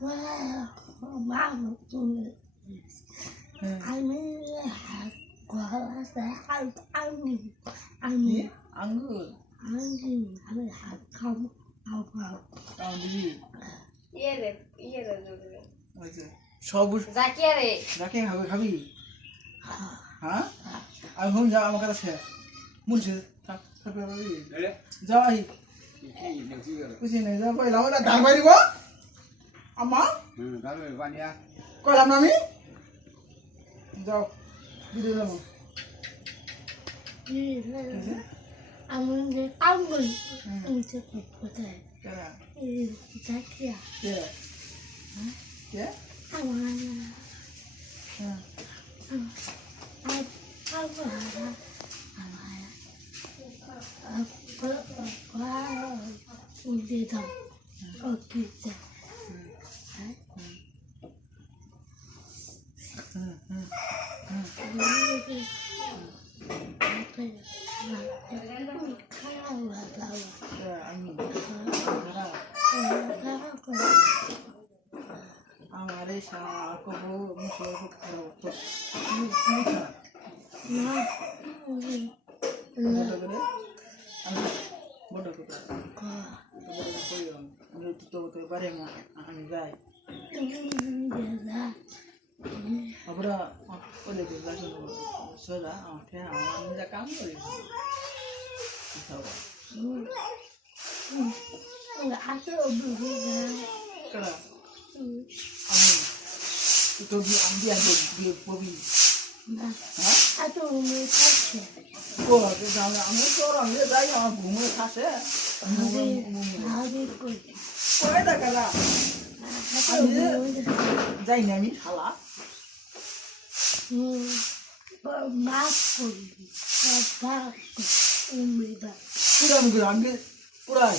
Mama tuh Ani gua sehat Ani আঙ্গুর আমি হাত খাবো খাবো ওই যে সব রাখে খাবি হ্যাঁ আর হুন যা আমার কাছে মুনছে থাক যাও আহি বুঝি নাই যা কইলাম না ধান বাইরিব আম্মা কইলাম না আমি যাও দিদি যাবো আমি কামড় নিতে কোথায় জাকিয়া কে কে আমার হ্যাঁ আমার এই সাকব মুসল করতে না বড় করে আমি তো পারে না আমি যাই আমরা ওদের সোজা আমাকে আমি যা কাম করি কেডা আমি তো আমি দিয়ে ববি হ্যাঁ খাচ্ছে ও আমি তো আমি যাই আমার ঘুমে খাসে কয় টাকা যাই না আমি খালা মাছ করবি পুরান করে আমি পুরাই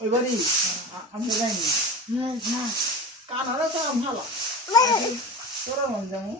ওই বাড়ি আমি যাইনি কানাডা তো ভালো তোরা যেমন